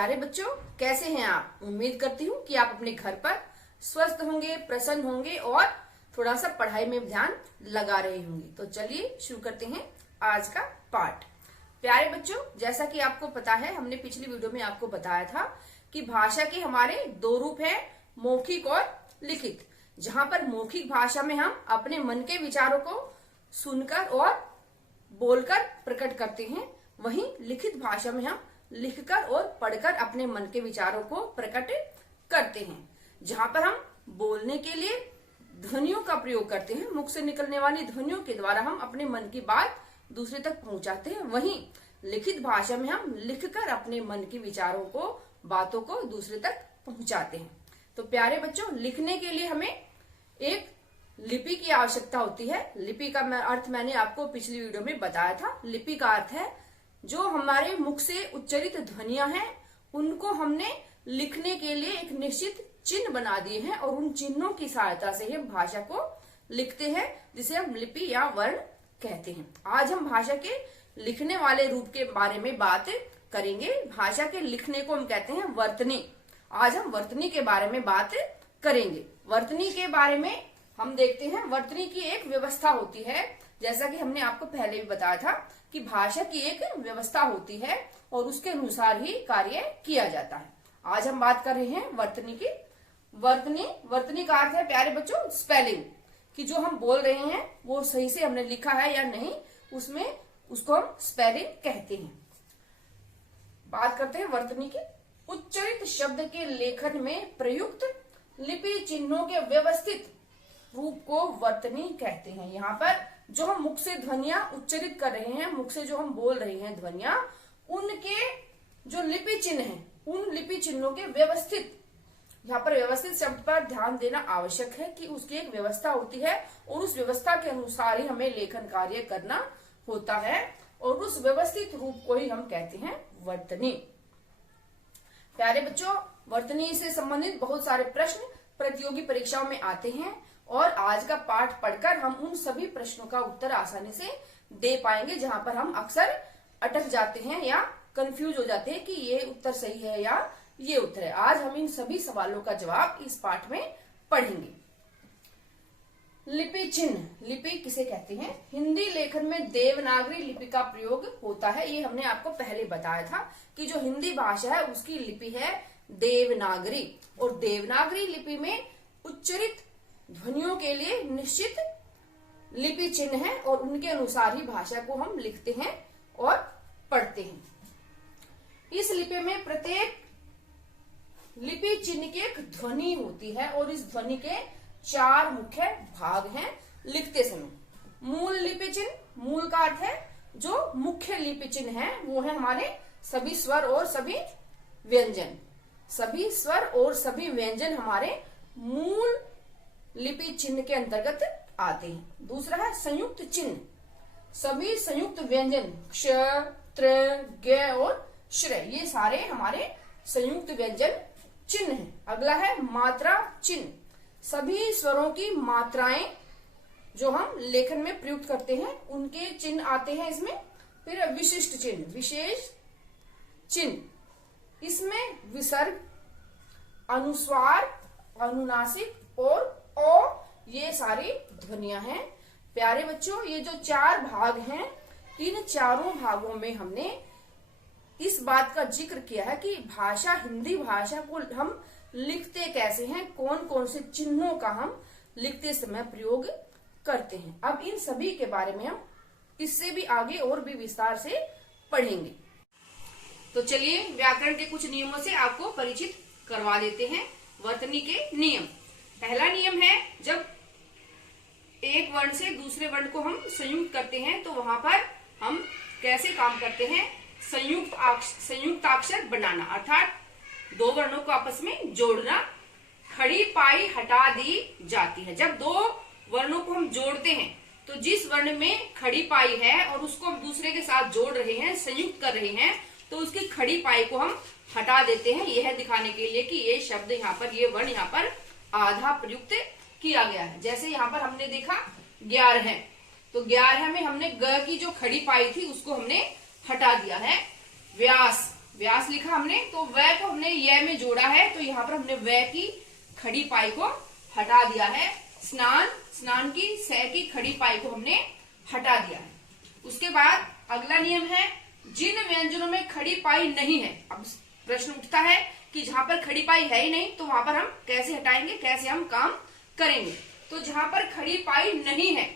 प्यारे बच्चों, कैसे हैं आप? उम्मीद करती हूँ कि आप अपने घर पर स्वस्थ होंगे, प्रसन्न होंगे और थोड़ा सा पढ़ाई में ध्यान लगा रहे होंगे। तो चलिए शुरू करते हैं आज का पाठ। प्यारे बच्चों, जैसा कि आपको पता है, हमने पिछली वीडियो में आपको बताया था कि भाषा के हमारे दो रूप हैं, मौखिक और लिखित। जहां पर मौखिक भाषा में हम अपने मन के विचारों को सुनकर और बोलकर प्रकट करते हैं, वहीं लिखित भाषा में हम लिखकर और पढ़कर अपने मन के विचारों को प्रकट करते हैं। जहां पर हम बोलने के लिए ध्वनियों का प्रयोग करते हैं, मुख से निकलने वाली ध्वनियों के द्वारा हम अपने मन की बात दूसरे तक पहुंचाते हैं, वहीं लिखित भाषा में हम लिखकर अपने मन के विचारों को, बातों को दूसरे तक पहुंचाते हैं। तो प्यारे बच्चों, लिखने के लिए हमें एक लिपि की आवश्यकता होती है। लिपि का अर्थ मैंने आपको पिछली वीडियो में बताया था। लिपि का अर्थ है जो हमारे मुख से उच्चरित ध्वनियां हैं, उनको हमने लिखने के लिए एक निश्चित चिन्ह बना दिए हैं और उन चिन्हों की सहायता से हम भाषा को लिखते हैं, जिसे हम लिपि या वर्ण कहते हैं। आज हम भाषा के लिखने वाले रूप के बारे में बात करेंगे। भाषा के लिखने को हम कहते हैं वर्तनी। आज हम वर्तनी के बारे में बात करेंगे। वर्तनी के बारे में हम देखते हैं, वर्तनी की एक व्यवस्था होती है। जैसा कि हमने आपको पहले भी बताया था कि भाषा की एक व्यवस्था होती है और उसके अनुसार ही कार्य किया जाता है। आज हम बात कर रहे हैं वर्तनी की। वर्तनी का अर्थ है प्यारे बच्चों स्पेलिंग, कि जो हम बोल रहे हैं वो सही से हमने लिखा है या नहीं, उसमें उसको हम स्पेलिंग कहते हैं। बात करते हैं वर्तनी की। उच्चरित शब्द के लेखन में प्रयुक्त लिपि चिन्हों के व्यवस्थित रूप को वर्तनी कहते हैं। यहाँ पर जो हम मुख से ध्वनियां उच्चरित कर रहे हैं, मुख से जो हम बोल रहे हैं ध्वनियां, उनके जो लिपि चिन्ह हैं, उन लिपि चिन्हों के व्यवस्थित, यहाँ पर व्यवस्थित शब्द पर ध्यान देना आवश्यक है कि उसकी एक व्यवस्था होती है और उस व्यवस्था के अनुसार ही हमें लेखन कार्य करना होता है और उस व्यवस्थित रूप को ही हम कहते हैं वर्तनी। प्यारे बच्चों, वर्तनी से संबंधित बहुत सारे प्रश्न प्रतियोगी परीक्षाओं में आते हैं और आज का पाठ पढ़कर हम उन सभी प्रश्नों का उत्तर आसानी से दे पाएंगे, जहां पर हम अक्सर अटक जाते हैं या कंफ्यूज हो जाते हैं कि ये उत्तर सही है या ये उत्तर है। आज हम इन सभी सवालों का जवाब इस पाठ में पढ़ेंगे। लिपि चिन्ह, लिपि किसे कहते हैं? हिंदी लेखन में देवनागरी लिपि का प्रयोग होता है। ये हमने आपको पहले बताया था कि जो हिंदी भाषा है उसकी लिपि है देवनागरी, और देवनागरी लिपि में उच्चरित ध्वनियों के लिए निश्चित लिपि चिन्ह है और उनके अनुसार ही भाषा को हम लिखते हैं और पढ़ते हैं। इस लिपि में प्रत्येक लिपि चिन्ह की एक ध्वनि होती है और इस ध्वनि के 4 मुख्य भाग हैं लिखते समय। मूल लिपि चिन्ह, मूल का अर्थ है जो मुख्य लिपि चिन्ह है, वो है हमारे सभी स्वर और सभी व्यंजन। सभी स्वर और सभी व्यंजन हमारे मूल लिपि चिन्ह के अंतर्गत आते हैं। दूसरा है संयुक्त चिन्ह। सभी संयुक्त व्यंजन क्ष, त्र, ग और श्र, ये सारे हमारे संयुक्त व्यंजन चिन्ह हैं। अगला है मात्रा चिन्ह। सभी स्वरों की मात्राएं जो हम लेखन में प्रयुक्त करते हैं उनके चिन्ह आते हैं इसमें। फिर विशिष्ट चिन्ह, विशेष चिन्ह, इसमें विसर्ग, अनुस्वार, अनुनासिक और ओ, ये सारी ध्वनियां हैं। प्यारे बच्चों, ये जो 4 भाग हैं, इन चारों भागों में हमने इस बात का जिक्र किया है कि भाषा, हिंदी भाषा को हम लिखते कैसे हैं, कौन कौन से चिन्हों का हम लिखते समय प्रयोग करते हैं। अब इन सभी के बारे में हम इससे भी आगे और भी विस्तार से पढ़ेंगे। तो चलिए व्याकरण के कुछ नियमों से आपको परिचित करवा देते हैं। वर्तनी के नियम। पहला नियम है, जब एक वर्ण से दूसरे वर्ण को हम संयुक्त करते हैं तो वहां पर हम कैसे काम करते हैं? संयुक्ताक्षर बनाना, अर्थात 2 वर्णों को आपस में जोड़ना। खड़ी पाई हटा दी जाती है। जब 2 वर्णों को हम जोड़ते हैं तो जिस वर्ण में खड़ी पाई है और उसको हम दूसरे के साथ जोड़ रहे हैं, संयुक्त कर रहे हैं, तो उसकी खड़ी पाई को हम हटा देते हैं, यह दिखाने के लिए कि ये शब्द यहाँ पर, ये वर्ण यहाँ पर आधा प्रयुक्त किया गया है। जैसे यहाँ पर हमने देखा 11 है, तो 11 में हमने ग की जो खड़ी पाई थी उसको हमने हटा दिया है। व्यास, व्यास लिखा हमने, तो व को हमने य में जोड़ा है, तो यहाँ पर हमने व की खड़ी पाई को हटा दिया है। स्नान, स्नान की स की खड़ी पाई को हमने हटा दिया है। उसके बाद अगला नियम है, जिन व्यंजनों में खड़ी पाई नहीं है। अब प्रश्न उठता है कि जहां पर खड़ी पाई है ही नहीं तो वहां पर हम कैसे हटाएंगे, कैसे हम काम करेंगे। तो जहां पर खड़ी पाई नहीं है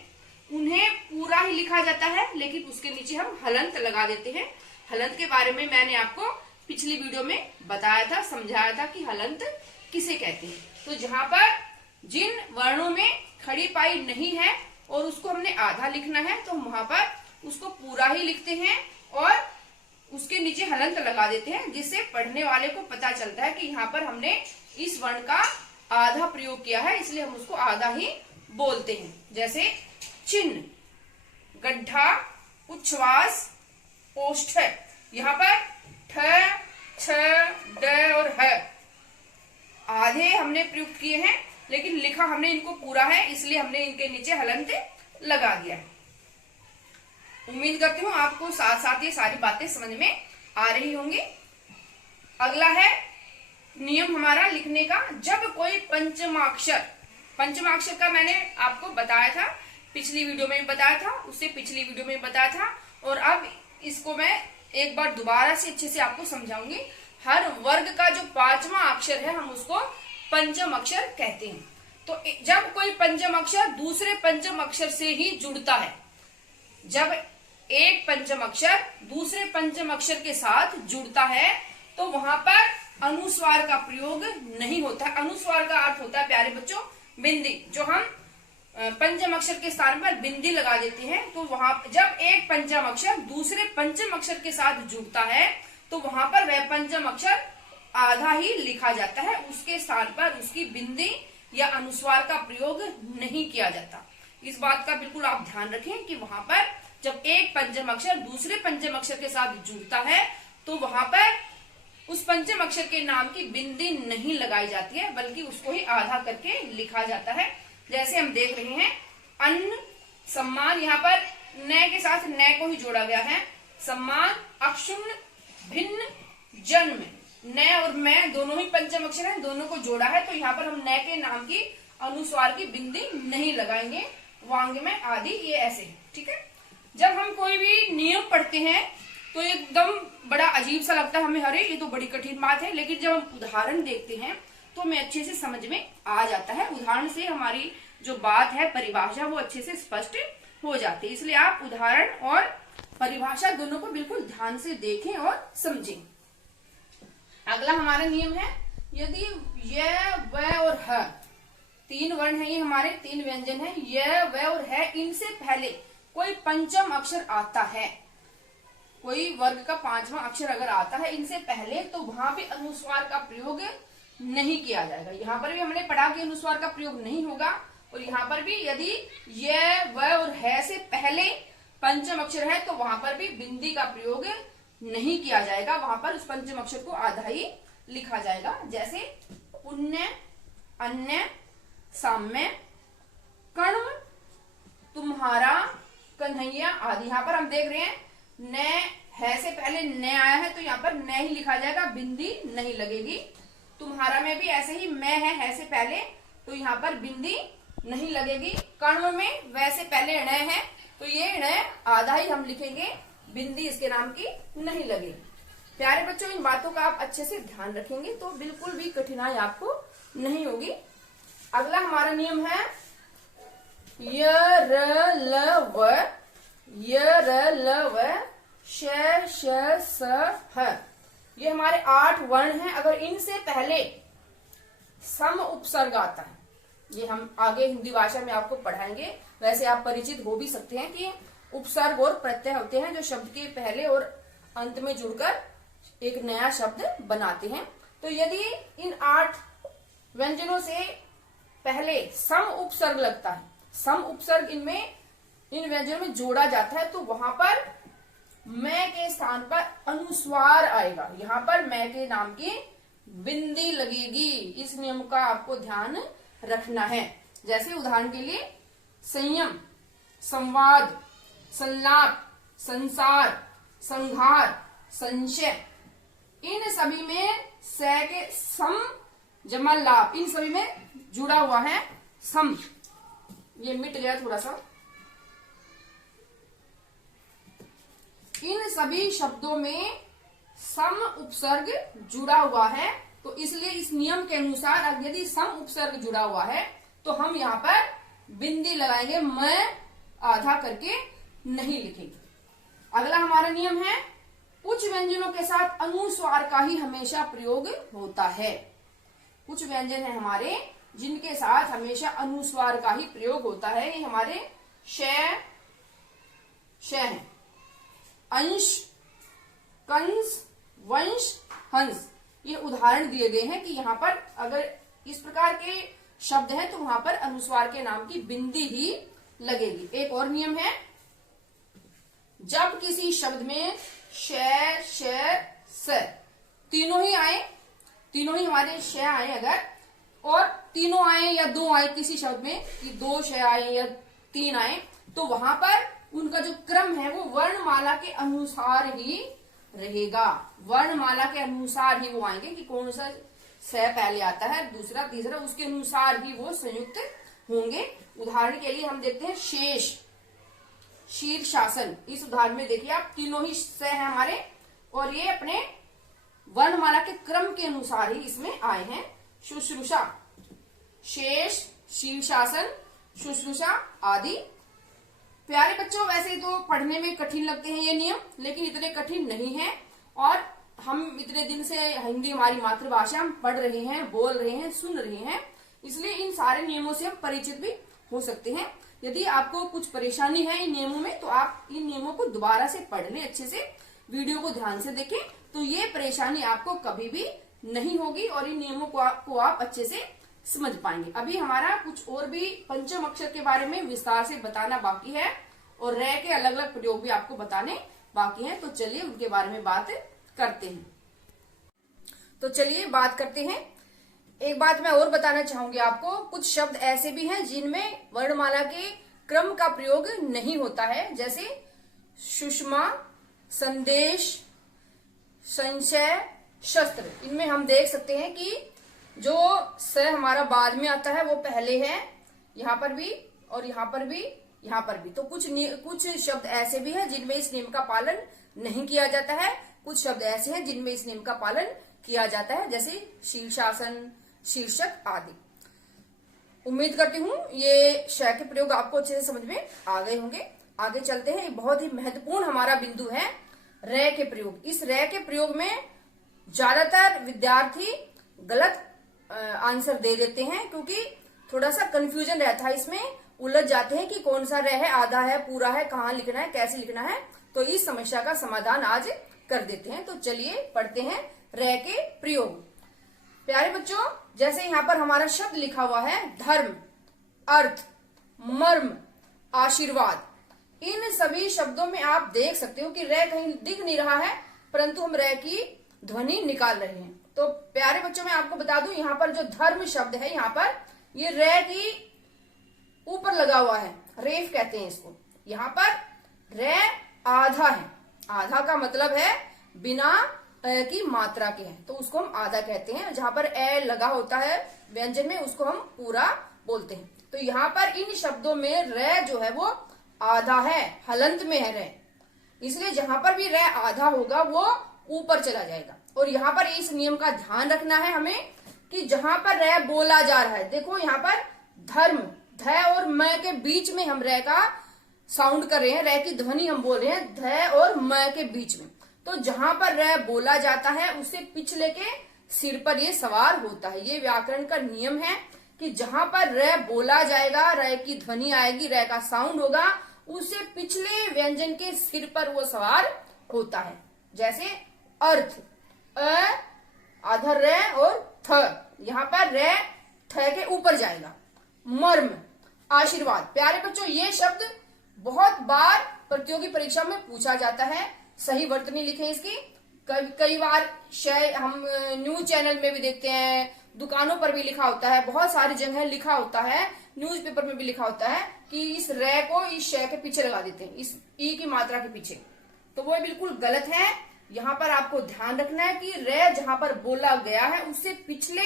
उन्हें पूरा ही लिखा जाता है, लेकिन उसके नीचे हम हलंत लगा देते हैं। हलंत के बारे में मैंने आपको पिछली वीडियो में बताया था, समझाया था कि हलंत किसे कहते हैं। तो जहां पर जिन वर्णों में खड़ी पाई नहीं है और उसको हमने आधा लिखना है, तो वहां पर उसको पूरा ही लिखते हैं और उसके नीचे हलंत लगा देते हैं, जिससे पढ़ने वाले को पता चलता है कि यहाँ पर हमने इस वर्ण का आधा प्रयोग किया है, इसलिए हम उसको आधा ही बोलते हैं। जैसे चिन्ह, गड्ढा, उच्छ्वास, ओष्ठ, यहाँ पर ठ, छ, ड और ह आधे हमने प्रयुक्त किए हैं, लेकिन लिखा हमने इनको पूरा है, इसलिए हमने इनके नीचे हलंत लगा दिया है। उम्मीद करती हूँ आपको साथ साथ ये सारी बातें समझ में आ रही होंगी। अगला है नियम हमारा लिखने का, जब कोई पंचमाक्षर, पंचमाक्षर का मैंने आपको बताया था, पिछली वीडियो में भी बताया था, उससे पिछली वीडियो में भी बताया था, और अब इसको मैं एक बार दोबारा से अच्छे से आपको समझाऊंगी। हर वर्ग का जो पांचवा अक्षर है हम उसको पंचम अक्षर कहते हैं। तो जब कोई पंचम अक्षर दूसरे पंचम अक्षर से ही जुड़ता है, जब एक पंचम अक्षर दूसरे पंचम अक्षर के साथ जुड़ता है तो वहां पर अनुस्वार का प्रयोग नहीं होता। अनुस्वार का अर्थ होता है प्यारे बच्चों बिंदी, जो हम पंचम अक्षर के स्थान पर बिंदी लगा देते हैं। तो वहां जब एक पंचम अक्षर दूसरे पंचम अक्षर के साथ जुड़ता है तो वहां पर वह पंचम अक्षर आधा ही लिखा जाता है, उसके स्थान पर उसकी बिंदी या अनुस्वार का प्रयोग नहीं किया जाता। इस बात का बिल्कुल आप ध्यान रखें कि वहां पर जब एक पंचम अक्षर दूसरे पंचम अक्षर के साथ जुड़ता है तो वहां पर उस पंचम अक्षर के नाम की बिंदी नहीं लगाई जाती है, बल्कि उसको ही आधा करके लिखा जाता है। जैसे हम देख रहे हैं अन्न, सम्मान, यहाँ पर न के साथ न को ही जोड़ा गया है। सम्मान, अक्षुण्ण, भिन्न, जन्म, न और मैं दोनों ही पंचम अक्षर हैं, दोनों को जोड़ा है, तो यहाँ पर हम न के नाम की अनुस्वार की बिंदी नहीं लगाएंगे। वांग में आदि ये ऐसे है, ठीक है। जब हम कोई भी नियम पढ़ते हैं तो एकदम बड़ा अजीब सा लगता है हमें, अरे ये तो बड़ी कठिन बात है, लेकिन जब हम उदाहरण देखते हैं तो हमें अच्छे से समझ में आ जाता है। उदाहरण से हमारी जो बात है, परिभाषा, वो अच्छे से स्पष्ट हो जाती है। इसलिए आप उदाहरण और परिभाषा दोनों को बिल्कुल ध्यान से देखें और समझें। अगला हमारा नियम है, यदि य, व और ह तीन वर्ण है, ये हमारे तीन व्यंजन है, य, व और ह, इनसे पहले कोई पंचम अक्षर आता है, कोई वर्ग का पांचवा अक्षर अगर आता है इनसे पहले, तो वहां पे अनुस्वार का प्रयोग नहीं किया जाएगा। यहाँ पर भी हमने पढ़ा कि अनुस्वार का प्रयोग नहीं होगा, और यहाँ पर भी यदि य, व और ह से पहले पंचम अक्षर है तो वहां पर भी बिंदी का प्रयोग नहीं किया जाएगा, वहां पर उस पंचम अक्षर को आधा ही लिखा जाएगा। जैसे पुण्य, अन्य, साम्य, कर्म, तुम्हारा, कन्हैया आदि। यहाँ पर हम देख रहे हैं न है से पहले न आया है तो यहाँ पर न ही लिखा जाएगा, बिंदी नहीं लगेगी। तुम्हारा में भी ऐसे ही मैं है से पहले, तो यहाँ पर बिंदी नहीं लगेगी। कर्म में वैसे पहले ण है तो ये ण आधा ही हम लिखेंगे, बिंदी इसके नाम की नहीं लगेगी। प्यारे बच्चों, इन बातों का आप अच्छे से ध्यान रखेंगे तो बिल्कुल भी कठिनाई आपको नहीं होगी। अगला हमारा नियम है य, र, ल, व, य, र, ल, व, श, श, स, ह। ये हमारे 8 वर्ण हैं। अगर इनसे पहले सम उपसर्ग आता है, ये हम आगे हिंदी भाषा में आपको पढ़ाएंगे, वैसे आप परिचित हो भी सकते हैं कि उपसर्ग और प्रत्यय होते हैं जो शब्द के पहले और अंत में जुड़कर एक नया शब्द बनाते हैं। तो यदि इन 8 व्यंजनों से पहले सम उपसर्ग लगता है, सम उपसर्ग इन व्यंजनों में जोड़ा जाता है, तो वहां पर मैं के स्थान पर अनुस्वार आएगा। यहाँ पर मैं के नाम की बिंदी लगेगी। इस नियम का आपको ध्यान रखना है। जैसे उदाहरण के लिए संयम, संवाद, संलाप, संसार, संहार, संशय, इन सभी में स के सम जमा लाभ, इन सभी में जुड़ा हुआ है सम। ये मिट गया थोड़ा सा। इन सभी शब्दों में सम उपसर्ग जुड़ा हुआ है, तो इसलिए इस नियम के अनुसार यदि सम उपसर्ग जुड़ा हुआ है तो हम यहाँ पर बिंदी लगाएंगे, मैं आधा करके नहीं लिखेंगे। अगला हमारा नियम है, कुछ व्यंजनों के साथ अनुस्वार का ही हमेशा प्रयोग होता है। कुछ व्यंजन है हमारे जिनके साथ हमेशा अनुस्वार का ही प्रयोग होता है। ये हमारे श है, अंश, कंस, वंश, हंस। ये उदाहरण दिए गए हैं कि यहाँ पर अगर इस प्रकार के शब्द हैं तो वहां पर अनुस्वार के नाम की बिंदी ही लगेगी। एक और नियम है, जब किसी शब्द में श, स तीनों ही आए, तीनों ही हमारे श आए अगर, और तीनों आए या दो आए किसी शब्द में कि दो श आए या तीन आए, तो वहां पर उनका जो क्रम है वो वर्णमाला के अनुसार ही रहेगा। वर्णमाला के अनुसार ही वो आएंगे कि कौन सा स पहले आता है, दूसरा, तीसरा, उसके अनुसार ही वो संयुक्त होंगे। उदाहरण के लिए हम देखते हैं शेष, शीर्षासन। इस उदाहरण में देखिए आप, तीनों ही स है हमारे और ये अपने वर्णमाला के क्रम के अनुसार ही इसमें आए हैं। शुश्रूषा, शेष, शीर्षासन, शुश्रूषा आदि। प्यारे बच्चों, वैसे तो पढ़ने में कठिन लगते हैं ये नियम, लेकिन इतने कठिन नहीं है और हम इतने दिन से हिंदी हमारी मातृभाषा हम पढ़ रहे हैं, बोल रहे हैं, सुन रहे हैं, इसलिए इन सारे नियमों से हम परिचित भी हो सकते हैं। यदि आपको कुछ परेशानी है इन नियमों में तो आप इन नियमों को दोबारा से पढ़ लें, अच्छे से वीडियो को ध्यान से देखें, तो ये परेशानी आपको कभी भी नहीं होगी और इन नियमों को आप अच्छे से समझ पाएंगे। अभी हमारा कुछ और भी पंचम अक्षर के बारे में विस्तार से बताना बाकी है और रे के अलग अलग प्रयोग भी आपको बताने बाकी हैं, तो चलिए उनके बारे में बात करते हैं। तो चलिए बात करते हैं। एक बात मैं और बताना चाहूंगी आपको, कुछ शब्द ऐसे भी हैं जिनमें वर्णमाला के क्रम का प्रयोग नहीं होता है, जैसे सुषमा, संदेश, संशय, शस्त्र। इनमें हम देख सकते हैं कि जो स हमारा बाद में आता है वो पहले है, यहाँ पर भी और यहाँ पर भी, यहाँ पर भी। तो कुछ शब्द ऐसे भी हैं जिनमें इस नियम का पालन नहीं किया जाता है, कुछ शब्द ऐसे हैं जिनमें इस नियम का पालन किया जाता है, जैसे शीर्षासन, शीर्षक आदि। उम्मीद करती हूँ ये श के प्रयोग आपको अच्छे से समझ में आ गए होंगे। आगे चलते हैं। बहुत ही महत्वपूर्ण हमारा बिंदु है रे के प्रयोग। इस रे के प्रयोग में ज्यादातर विद्यार्थी गलत आंसर दे देते हैं, क्योंकि थोड़ा सा कंफ्यूजन रहता है, इसमें उलझ जाते हैं कि कौन सा रे है, आधा है, पूरा है, कहाँ लिखना है, कैसे लिखना है। तो इस समस्या का समाधान आज कर देते हैं। तो चलिए पढ़ते हैं रे के प्रयोग। प्यारे बच्चों, जैसे यहाँ पर हमारा शब्द लिखा हुआ है धर्म, अर्थ, मर्म, आशीर्वाद। इन सभी शब्दों में आप देख सकते हो कि रे कहीं दिख नहीं रहा है, परंतु हम रे की ध्वनि निकाल रहे हैं। तो प्यारे बच्चों, मैं आपको बता दूं, यहाँ पर जो धर्म शब्द है, यहाँ पर ये रे की ऊपर लगा हुआ है, रेफ कहते हैं इसको। यहाँ पर रे आधा है, आधा का मतलब है बिना की मात्रा के है, तो उसको हम आधा कहते हैं। जहां पर ए लगा होता है व्यंजन में, उसको हम पूरा बोलते हैं। तो यहाँ पर इन शब्दों में रे जो है वो आधा है, हलंत में है रे, इसलिए जहां पर भी रे आधा होगा वो ऊपर चला जाएगा। और यहाँ पर इस नियम का ध्यान रखना है हमें कि जहां पर रे बोला जा रहा है, देखो यहाँ पर धर्म, ध और म के बीच में हम रे का साउंड कर रहे हैं, रे की ध्वनि हम बोल रहे हैं ध और म के बीच में। तो जहां पर रे बोला जाता है उससे पिछले के सिर पर ये सवार होता है। ये व्याकरण का नियम है कि जहां पर रे बोला जाएगा, रे की ध्वनि आएगी, रे का साउंड होगा, उससे पिछले व्यंजन के सिर पर वो सवार होता है। जैसे अर्थ, आधा रे और थ, यहाँ पर रे थ के ऊपर जाएगा। मर्म, आशीर्वाद। प्यारे बच्चों, ये शब्द बहुत बार प्रतियोगी परीक्षा में पूछा जाता है, सही वर्तनी लिखें इसकी। कई बार हम न्यूज चैनल में भी देखते हैं, दुकानों पर भी लिखा होता है, बहुत सारी जगह लिखा होता है, न्यूज़पेपर में भी लिखा होता है कि इस रे को इस श के पीछे लगा देते हैं, इस ई की मात्रा के पीछे। तो वो बिल्कुल गलत है। यहाँ पर आपको ध्यान रखना है कि रे जहां पर बोला गया है उससे पिछले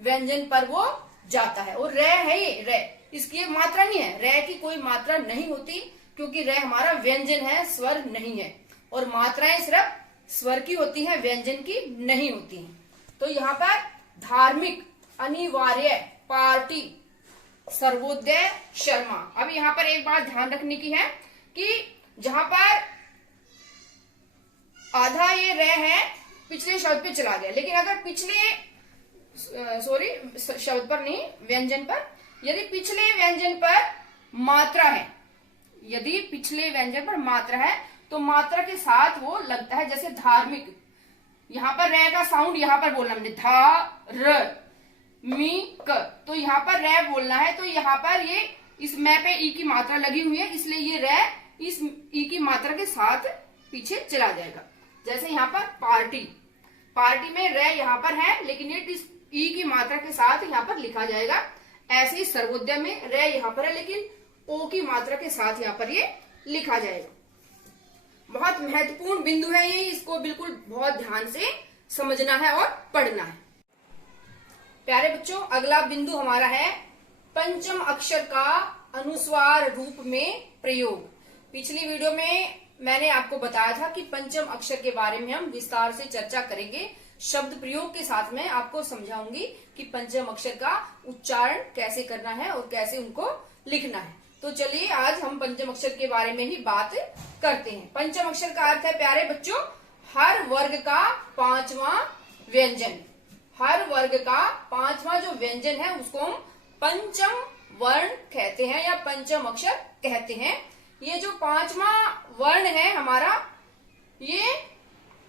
व्यंजन पर वो जाता है। और रे है ये रे, इसकी ये मात्रा नहीं है, रे की कोई मात्रा नहीं होती क्योंकि रे हमारा व्यंजन है, स्वर नहीं है। और मात्राएं सिर्फ स्वर की होती है, व्यंजन की नहीं होती है। तो यहाँ पर धार्मिक, अनिवार्य, पार्टी, सर्वोदय, शर्मा। अब यहाँ पर एक बात ध्यान रखने की है कि जहां पर आधा ये रे है पिछले शब्द पे चला गया, लेकिन अगर पिछले शब्द पर नहीं, व्यंजन पर, यदि पिछले व्यंजन पर मात्रा है, यदि पिछले व्यंजन पर मात्रा है तो मात्रा के साथ वो लगता है। जैसे धार्मिक, यहां पर रे का साउंड यहां पर बोलना, हमने धा र मी क, तो यहाँ पर रे बोलना है। तो यहाँ पर ये इस मैं पे ई की मात्रा लगी हुई है, इसलिए ये रे इस ई की मात्रा के साथ पीछे चला जाएगा। जैसे यहाँ पर पार्टी, पार्टी में रे यहाँ पर है लेकिन ये इस ई की मात्रा के साथ यहाँ पर लिखा जाएगा। ऐसे ही सर्वोदय में रे यहाँ पर है लेकिन ओ की मात्रा के साथ यहाँ पर ये लिखा जाएगा। बहुत महत्वपूर्ण बिंदु है ये, इसको बिल्कुल बहुत ध्यान से समझना है और पढ़ना है। प्यारे बच्चों, अगला बिंदु हमारा है पंचम अक्षर का अनुस्वार रूप में प्रयोग। पिछली वीडियो में मैंने आपको बताया था कि पंचम अक्षर के बारे में हम विस्तार से चर्चा करेंगे। शब्द प्रयोग के साथ में आपको समझाऊंगी कि पंचम अक्षर का उच्चारण कैसे करना है और कैसे उनको लिखना है। तो चलिए आज हम पंचम अक्षर के बारे में ही बात करते हैं। पंचम अक्षर का अर्थ है प्यारे बच्चों हर वर्ग का पांचवा व्यंजन। हर वर्ग का पांचवा जो व्यंजन है उसको हम पंचम वर्ण कहते हैं या पंचम अक्षर कहते हैं। ये जो पांचवा वर्ण है हमारा, ये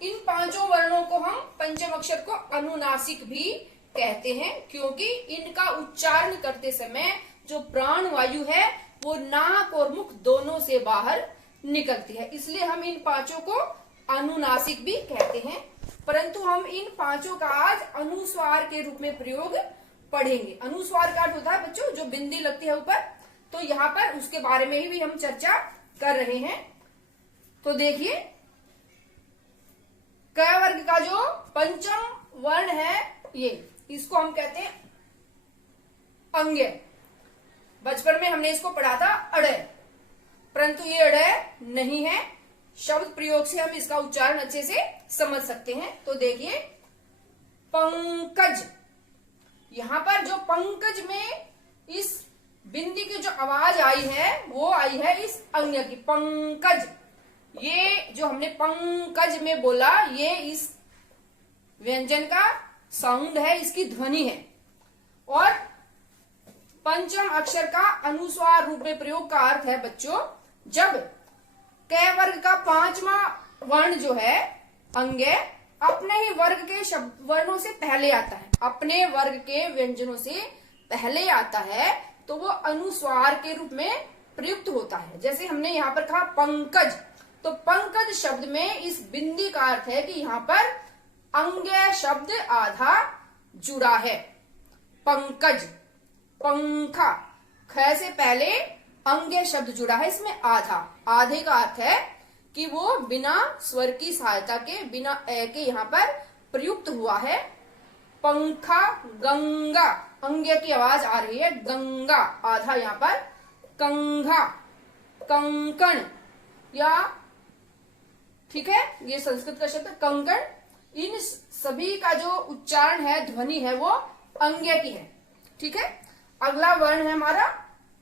इन पांचों वर्णों को हम पंचम अक्षर को अनुनासिक भी कहते हैं क्योंकि इनका उच्चारण करते समय जो प्राण वायु है वो नाक और मुख दोनों से बाहर निकलती है, इसलिए हम इन पांचों को अनुनासिक भी कहते हैं। परंतु हम इन पांचों का आज अनुस्वार के रूप में प्रयोग पढ़ेंगे। अनुस्वार का अर्थ होता है बच्चों जो बिंदी लगती है ऊपर, तो यहाँ पर उसके बारे में ही भी हम चर्चा कर रहे हैं। तो देखिए क वर्ग का जो पंचम वर्ण है ये, इसको हम कहते हैं अंग्य। बचपन में हमने इसको पढ़ा था अड़, परंतु ये अड़ नहीं है। शब्द प्रयोग से हम इसका उच्चारण अच्छे से समझ सकते हैं। तो देखिए पंकज, यहां पर जो पंकज में इस बिंदी की जो आवाज आई है वो आई है इस अंग्य की, पंकज। ये जो हमने पंकज में बोला ये इस व्यंजन का साउंड है, इसकी ध्वनि है। और पंचम अक्षर का अनुस्वार रूप में प्रयोग का अर्थ है बच्चों जब क वर्ग का पांचवा वर्ण जो है अंग्य अपने ही वर्ग के वर्णों से पहले आता है, अपने वर्ग के व्यंजनों से पहले आता है तो वो अनुस्वार के रूप में प्रयुक्त होता है। जैसे हमने यहाँ पर कहा पंकज, तो पंकज शब्द में इस बिंदी का अर्थ है कि यहाँ पर अंग्य शब्द आधा जुड़ा है। पंकज, पंखा, ख से पहले अंग्य शब्द जुड़ा है, इसमें आधा, आधे का अर्थ है कि वो बिना स्वर की सहायता के, बिना ए के यहाँ पर प्रयुक्त हुआ है। पंखा, गंगा, अंग्य की आवाज आ रही है, गंगा, आधा यहाँ पर, कंघा, कंकण, या ठीक है ये संस्कृत का शब्द कंकण, इन सभी का जो उच्चारण है, ध्वनि है, वो अंग्य की है। ठीक है, अगला वर्ण है हमारा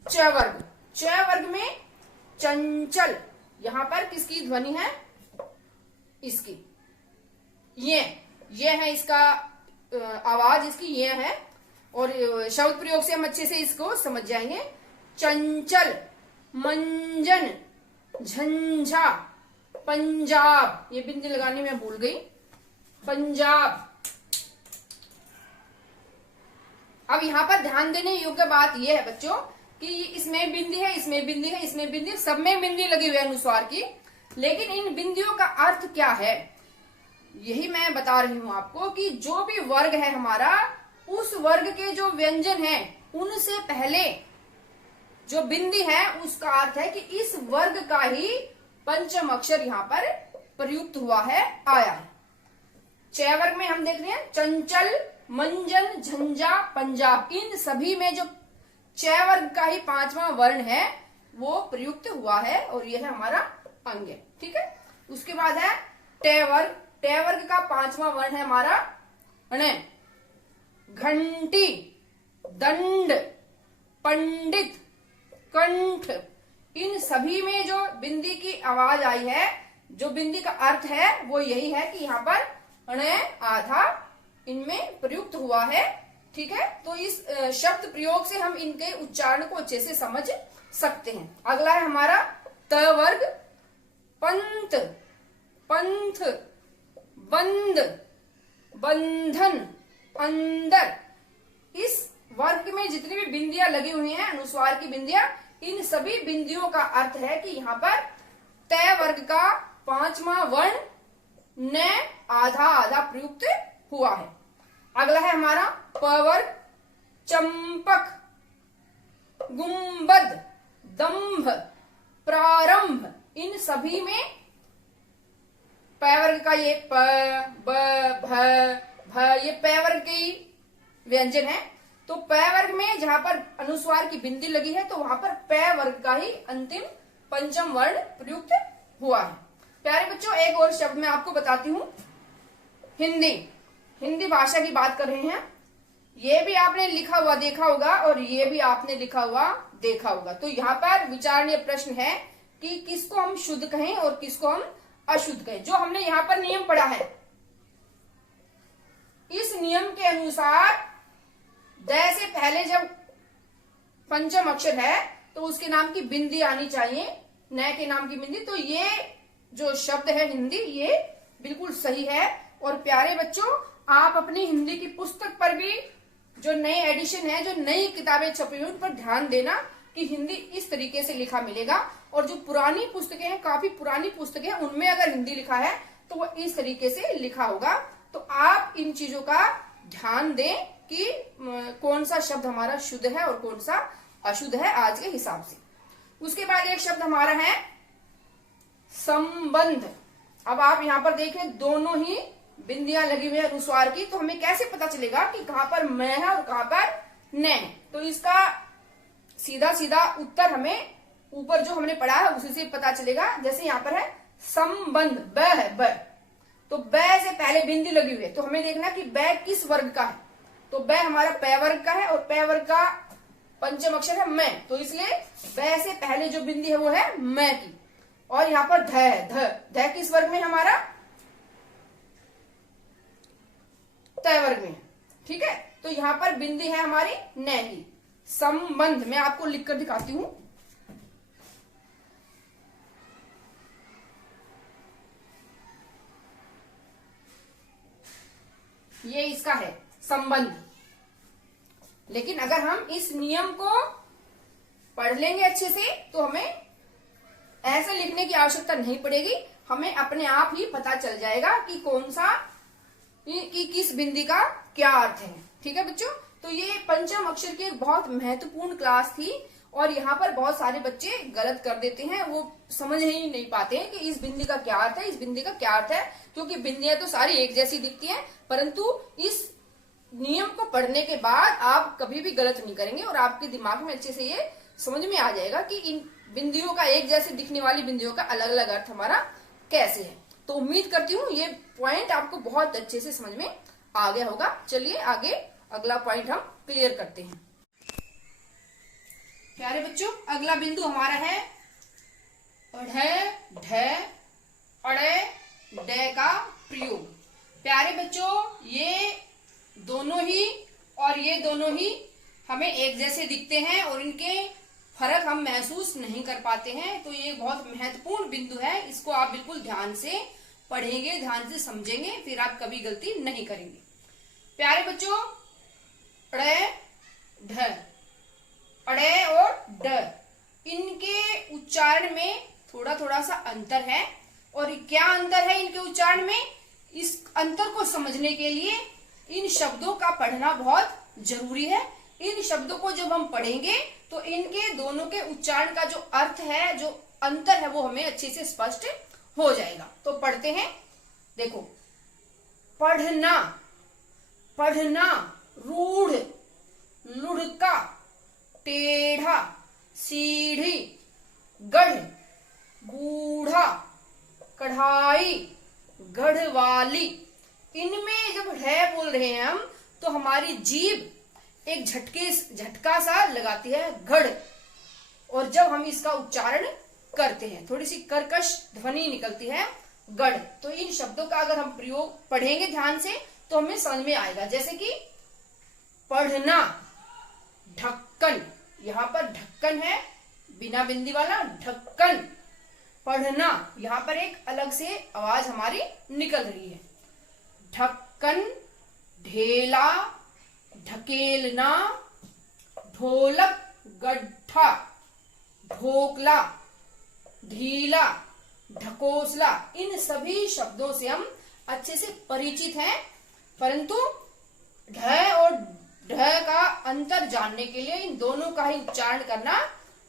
च वर्ग। च वर्ग में चंचल, यहां पर किसकी ध्वनि है, इसकी, ये है इसका आवाज, इसकी ये है। और शब्द प्रयोग से हम अच्छे से इसको समझ जाएंगे। चंचल, मंजन, झंझा, पंजाब, ये बिंदी लगाने में भूल गई, पंजाब। अब यहाँ पर ध्यान देने योग्य बात यह है बच्चों कि इसमें बिंदी है, इसमें बिंदी है, इसमें बिंदी, सब में बिंदी लगी हुई है अनुस्वार की, लेकिन इन बिंदियों का अर्थ क्या है यही मैं बता रही हूं आपको कि जो भी वर्ग है हमारा, उस वर्ग के जो व्यंजन है उनसे पहले जो बिंदी है उसका अर्थ है कि इस वर्ग का ही पंचम अक्षर यहाँ पर प्रयुक्त हुआ है, आया है। च वर्ग में हम देख रहे हैं चंचल, मंजन, झंझा, पंजाब, इन सभी में जो च वर्ग का ही 5वां वर्ण है वो प्रयुक्त हुआ है और यह है हमारा अंग है। ठीक है, उसके बाद है ट वर्ग। ट वर्ग का 5वां वर्ण है हमारा ण। घंटी, दंड, पंडित, कंठ, इन सभी में जो बिंदी की आवाज आई है, जो बिंदी का अर्थ है वो यही है कि यहाँ पर ण आधा इनमें प्रयुक्त हुआ है। ठीक है, तो इस शब्द प्रयोग से हम इनके उच्चारण को अच्छे से समझ सकते हैं। अगला है हमारा त वर्ग। पंत, पंथ, बंद, बंधन, अंदर, इस वर्ग में जितनी भी बिंदियां लगी हुई हैं, अनुस्वार की बिंदियां, इन सभी बिंदियों का अर्थ है कि यहाँ पर तय वर्ग का 5वां वर्ण न आधा आधा प्रयुक्त हुआ है। अगला है हमारा प वर्ग। चंपक, गुंबद, दंभ, प्रारंभ, इन सभी में प वर्ग का ये प, ब, भ, ये प वर्ग के ही व्यंजन है। तो प वर्ग में जहां पर अनुस्वार की बिंदी लगी है तो वहां पर प वर्ग का ही अंतिम 5वां वर्ण प्रयुक्त हुआ है। प्यारे बच्चों, एक और शब्द मैं आपको बताती हूँ। हिंदी, हिंदी भाषा की बात कर रहे हैं। ये भी आपने लिखा हुआ देखा होगा और ये भी आपने लिखा हुआ देखा होगा। तो यहाँ पर विचारणीय प्रश्न है कि किसको हम शुद्ध कहें और किसको हम अशुद्ध कहें। जो हमने यहाँ पर नियम पढ़ा है, इस नियम के अनुसार द से पहले जब 5म अक्षर है तो उसके नाम की बिंदी आनी चाहिए, न के नाम की बिंदी। तो ये जो शब्द है हिंदी, ये बिल्कुल सही है। और प्यारे बच्चों, आप अपनी हिंदी की पुस्तक पर भी जो नई एडिशन है, जो नई किताबें छपी हुई, उन पर ध्यान देना कि हिंदी इस तरीके से लिखा मिलेगा। और जो पुरानी पुस्तकें हैं, काफी पुरानी पुस्तकें हैं, उनमें अगर हिंदी लिखा है तो वो इस तरीके से लिखा होगा। तो आप इन चीजों का ध्यान दें कि कौन सा शब्द हमारा शुद्ध है और कौन सा अशुद्ध है आज के हिसाब से। उसके बाद एक शब्द हमारा है संबंध। अब आप यहाँ पर देखें, दोनों ही बिंदियां लगी हुई है अनुस्वार की, तो हमें कैसे पता चलेगा कि कहां पर मैं है और कहां पर न है। तो इसका सीधा सीधा उत्तर हमें ऊपर जो हमने पढ़ा है उसी से पता चलेगा। जैसे यहाँ पर है संबंध, ब है, ब, तो ब से पहले बिंदी लगी हुई है, तो हमें देखना कि ब किस वर्ग का है। तो ब हमारा प वर्ग का है और प वर्ग का 5म अक्षर है मैं, तो इसलिए ब से पहले जो बिंदी है वो है मैं की। और यहाँ पर ध है, ध किस वर्ग में हमारा, तय वर्ग में है। ठीक है, तो यहाँ पर बिंदी है हमारी न की। संबंध मैं आपको लिखकर दिखाती हूं। ये इसका है संबंध। लेकिन अगर हम इस नियम को पढ़ लेंगे अच्छे से तो हमें ऐसे लिखने की आवश्यकता नहीं पड़ेगी। हमें अपने आप ही पता चल जाएगा कि कौन सा, कि किस बिंदी का क्या अर्थ है। ठीक है बच्चों, तो ये 5म अक्षर की एक बहुत महत्वपूर्ण क्लास थी और यहाँ पर बहुत सारे बच्चे गलत कर देते हैं। वो समझ ही नहीं पाते हैं कि इस बिंदी का क्या अर्थ है, इस बिंदी का क्या अर्थ है, क्योंकि बिंदियां तो सारी एक जैसी दिखती हैं। परंतु इस नियम को पढ़ने के बाद आप कभी भी गलत नहीं करेंगे और आपके दिमाग में अच्छे से ये समझ में आ जाएगा कि इन बिंदियों का, एक जैसे दिखने वाली बिंदियों का अलग अलग अर्थ हमारा कैसे है। तो उम्मीद करती हूँ ये पॉइंट आपको बहुत अच्छे से समझ में आ गया होगा। चलिए आगे अगला पॉइंट हम क्लियर करते हैं। प्यारे बच्चों, अगला बिंदु हमारा है ढ, ढ, अड़े, ड का प्रयोग। प्यारे बच्चों, ये दोनों ही और ये दोनों ही हमें एक जैसे दिखते हैं और इनके फर्क हम महसूस नहीं कर पाते हैं। तो ये बहुत महत्वपूर्ण बिंदु है, इसको आप बिल्कुल ध्यान से पढ़ेंगे, ध्यान से समझेंगे, फिर आप कभी गलती नहीं करेंगे। प्यारे बच्चों, ड़, ढ, अड़े और ड, इनके उच्चारण में थोड़ा थोड़ा सा अंतर है। और क्या अंतर है इनके उच्चारण में, इस अंतर को समझने के लिए इन शब्दों का पढ़ना बहुत जरूरी है। इन शब्दों को जब हम पढ़ेंगे तो इनके दोनों के उच्चारण का जो अर्थ है, जो अंतर है, वो हमें अच्छे से स्पष्ट हो जाएगा। तो पढ़ते हैं, देखो, पढ़ना, पढ़ना, रूढ़, लुढ़का, टेढ़ा, सीढ़ी, गढ़, बूढ़ा, कढ़ाई, गढ़वाली। इनमें जब है बोल रहे हैं हम, तो हमारी जीभ एक झटका सा लगाती है गढ़, और जब हम इसका उच्चारण करते हैं थोड़ी सी कर्कश ध्वनि निकलती है गढ़। तो इन शब्दों का अगर हम प्रयोग पढ़ेंगे ध्यान से तो हमें समझ में आएगा। जैसे कि पढ़ना, ढक्कन, यहां पर ढक्कन है बिना बिंदी वाला, ढक्कन। पढ़ना, यहां पर एक अलग से आवाज हमारी निकल रही है। ढक्कन, ढेला, ढकेलना, ढोलक, गड्ढा, ढोकला, ढीला, ढकोसला। इन सभी शब्दों से हम अच्छे से परिचित हैं, परंतु ढ और ढ का अंतर जानने के लिए इन दोनों का ही उच्चारण करना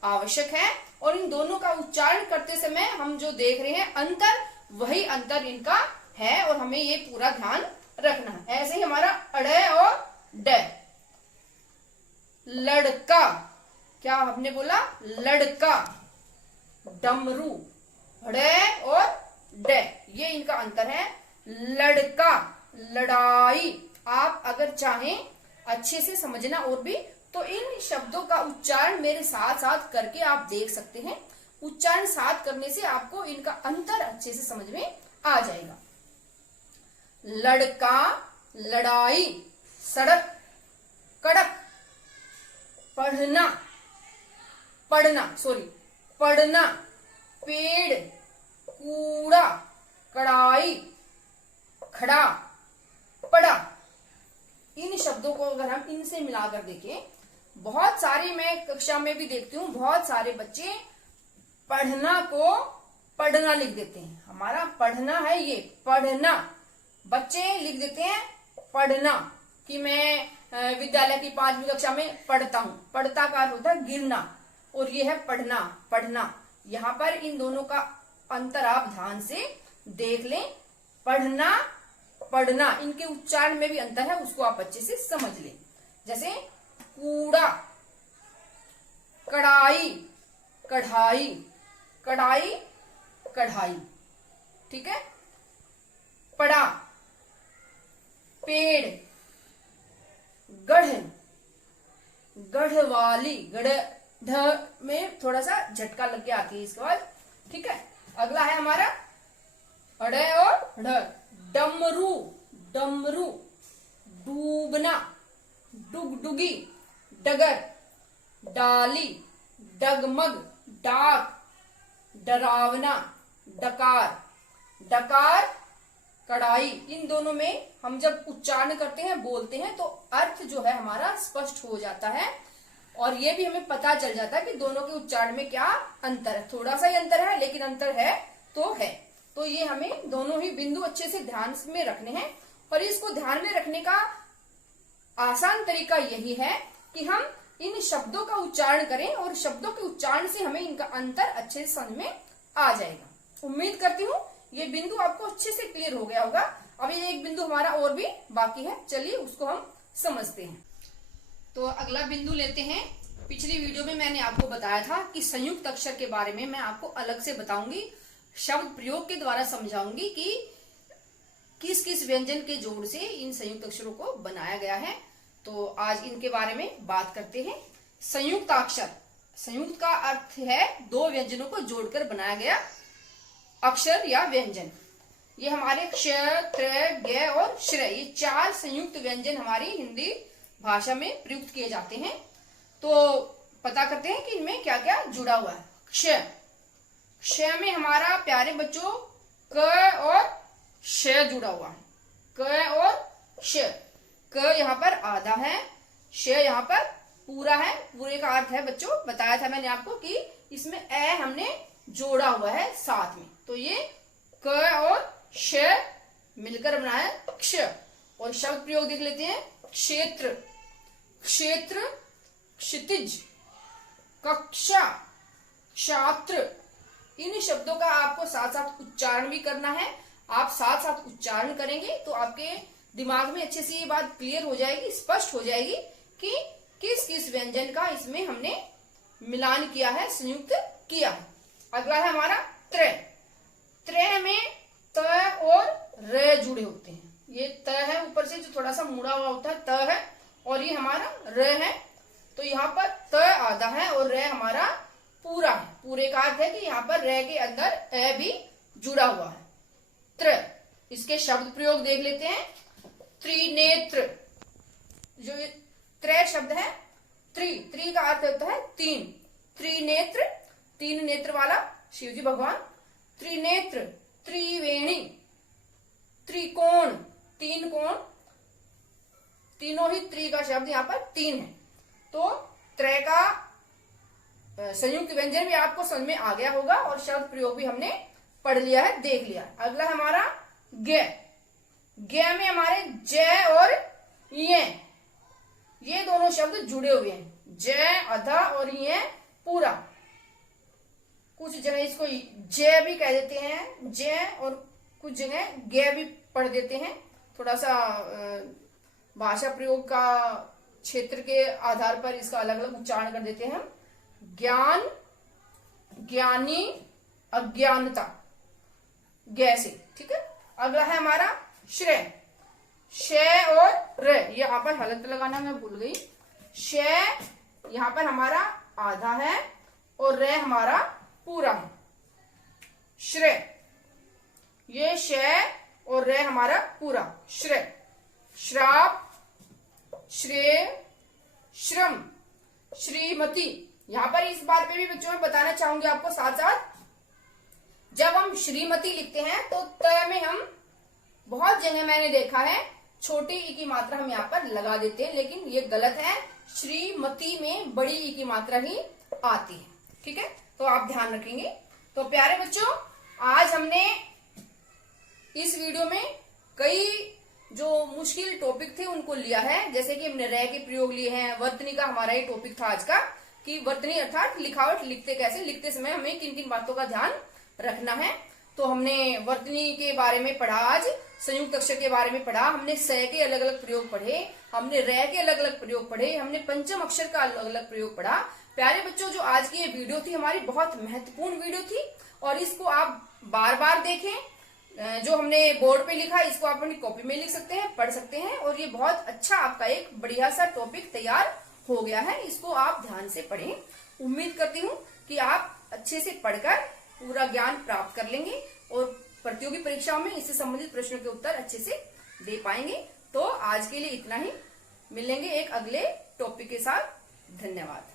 आवश्यक है। और इन दोनों का उच्चारण करते समय हम जो देख रहे हैं अंतर, वही अंतर इनका है और हमें ये पूरा ध्यान रखना है। ऐसे ही हमारा अड़ और ड। लड़का, क्या हमने बोला? लड़का। डमरू, ड़ और ड, ये इनका अंतर है। लड़का, लड़ाई। आप अगर चाहें अच्छे से समझना और भी, तो इन शब्दों का उच्चारण मेरे साथ साथ करके आप देख सकते हैं। उच्चारण साथ करने से आपको इनका अंतर अच्छे से समझ में आ जाएगा। लड़का, लड़ाई, सड़क, कड़क, पढ़ना, पढ़ना, पेड़, कूड़ा, कड़ाई, खड़ा, पड़ा। इन शब्दों को अगर हम इनसे मिलाकर देखें, बहुत सारे, मैं कक्षा में भी देखती हूँ, बहुत सारे बच्चे पढ़ना को पढ़ना लिख देते हैं। हमारा पढ़ना है ये, पढ़ना। बच्चे लिख देते हैं पढ़ना, कि मैं विद्यालय की 5वीं कक्षा में पढ़ता हूँ। पढ़ता का अर्थ होता है गिरना, और ये है पढ़ना, पढ़ना। यहाँ पर इन दोनों का अंतर आप ध्यान से देख लें। पढ़ना, पढ़ना, इनके उच्चारण में भी अंतर है, उसको आप अच्छे से समझ लें। जैसे कूड़ा, कढ़ाई, कढ़ाई, कढ़ाई, कढ़ाई, ठीक है। पड़ा, पेड़, गढ़, गढ़वाली। गढ़ ध में थोड़ा सा झटका लग के आती है इसके बाद, ठीक है। अगला है हमारा अड़ और ढ। डमरू, डमरू। डूबना, डुगडुगी, डगर, डाली, डगमग, डाक, डरावना, डकार, डकार, कढ़ाई। इन दोनों में हम जब उच्चारण करते हैं, बोलते हैं, तो अर्थ जो है हमारा स्पष्ट हो जाता है, और ये भी हमें पता चल जाता है कि दोनों के उच्चारण में क्या अंतर है। थोड़ा सा ही अंतर है, लेकिन अंतर है तो है। तो ये हमें दोनों ही बिंदु अच्छे से ध्यान में रखने हैं, और इसको ध्यान में रखने का आसान तरीका यही है कि हम इन शब्दों का उच्चारण करें, और शब्दों के उच्चारण से हमें इनका अंतर अच्छे से समझ में आ जाएगा। उम्मीद करती हूँ ये बिंदु आपको अच्छे से क्लियर हो गया होगा। अब ये एक बिंदु हमारा और भी बाकी है, चलिए उसको हम समझते हैं। तो अगला बिंदु लेते हैं। पिछली वीडियो में मैंने आपको बताया था कि संयुक्त अक्षर के बारे में मैं आपको अलग से बताऊंगी, शब्द प्रयोग के द्वारा समझाऊंगी कि किस किस व्यंजन के जोड़ से इन संयुक्त अक्षरों को बनाया गया है। तो आज इनके बारे में बात करते हैं। संयुक्ताक्षर, संयुक्त का अर्थ है दो व्यंजनों को जोड़कर बनाया गया अक्षर या व्यंजन। ये हमारे क्ष, त्र, ग और श्र, ये 4 संयुक्त व्यंजन हमारी हिंदी भाषा में प्रयुक्त किए जाते हैं। तो पता करते हैं कि इनमें क्या क्या जुड़ा हुआ है। क्ष, क्ष में हमारा प्यारे बच्चों क और श जुड़ा हुआ है। क और श। क यहाँ पर आधा है, श यहाँ पर पूरा है। पूरे का अर्थ है बच्चों, बताया था मैंने आपको कि इसमें ए हमने जोड़ा हुआ है साथ में। तो ये क और श मिलकर बना है क्ष। और शब्द प्रयोग देख लेते हैं। क्षेत्र, क्षेत्र, क्षितिज, कक्षा, क्षात्र, इन शब्दों का आपको साथ साथ उच्चारण भी करना है। आप साथ साथ उच्चारण करेंगे तो आपके दिमाग में अच्छे से ये बात क्लियर हो जाएगी, स्पष्ट हो जाएगी कि किस किस व्यंजन का इसमें हमने मिलान किया है, संयुक्त किया है। अगला है हमारा त्र। त्र में त और र जुड़े होते हैं। ये त है ऊपर से जो थोड़ा सा मुड़ा हुआ होता है, त है, और ये हमारा र है। तो यहाँ पर त आधा है और र हमारा पूरा है। पूरे का अर्थ है कि यहाँ पर र के अंदर ए भी जुड़ा हुआ है। त्र, इसके शब्द प्रयोग देख लेते हैं। त्रिनेत्र, जो त्र शब्द है, त्रि का अर्थ होता है तीन। त्रिनेत्र, तीन नेत्र वाला शिवजी भगवान। त्रिनेत्र, त्रिवेणी, त्रिकोण, तीन कोण, तीनों ही त्रि का शब्द यहाँ पर तीन है। तो त्रय का संयुक्त व्यंजन भी आपको समझ में आ गया होगा और शब्द प्रयोग भी हमने पढ़ लिया है, देख लिया। अगला हमारा ग। ग में हमारे ज और ये दोनों शब्द जुड़े हुए हैं। ज आधा और ये पूरा। कुछ जगह इसको ज भी कह देते हैं, ज, और कुछ जगह ग भी पढ़ देते हैं। थोड़ा सा भाषा प्रयोग का क्षेत्र के आधार पर इसका अलग अलग उच्चारण कर देते हैं हम। ज्ञान, ज्ञानी, अज्ञानता, ग से, ठीक है। अगला है हमारा श्रेय। श और र, यहाँ पर हलंत लगाना मैं भूल गई। श यहाँ पर हमारा आधा है और र हमारा पूरा है। श्रेय, ये श और र हमारा पूरा। श्रेय, श्राप, श्रेय, श्रम, श्रीमती। यहाँ पर इस बात पे भी बच्चों में बताना चाहूंगी आपको साथ साथ, जब हम श्रीमती लिखते हैं तो त में हम बहुत जगह मैंने देखा है छोटी ई की मात्रा हम यहाँ पर लगा देते हैं, लेकिन ये गलत है। श्रीमती में बड़ी ई की मात्रा ही आती है, ठीक है। तो आप ध्यान रखेंगे। तो प्यारे बच्चों, आज हमने इस वीडियो में कई जो मुश्किल टॉपिक थे उनको लिया है। जैसे कि हमने रे के प्रयोग लिए हैं। वर्तनी का हमारा ये टॉपिक था आज का, कि वर्तनी अर्थात लिखावट लिखते कैसे, लिखते समय हमें किन किन बातों का ध्यान रखना है। तो हमने वर्तनी के बारे में पढ़ा, आज संयुक्त अक्षर के बारे में पढ़ा, हमने स के अलग अलग प्रयोग पढ़े, हमने रे के अलग अलग प्रयोग पढ़े, हमने पंचम अक्षर का अलग अलग प्रयोग पढ़ा। प्यारे बच्चों, जो आज की ये वीडियो थी हमारी बहुत महत्वपूर्ण वीडियो थी और इसको आप बार बार देखें। जो हमने बोर्ड पे लिखा इसको आप अपनी कॉपी में लिख सकते हैं, पढ़ सकते हैं, और ये बहुत अच्छा आपका एक बढ़िया सा टॉपिक तैयार हो गया है। इसको आप ध्यान से पढ़ें। उम्मीद करती हूँ कि आप अच्छे से पढ़कर पूरा ज्ञान प्राप्त कर लेंगे और प्रतियोगी परीक्षाओं में इससे संबंधित प्रश्नों के उत्तर अच्छे से दे पाएंगे। तो आज के लिए इतना ही, मिलेंगे एक अगले टॉपिक के साथ। धन्यवाद।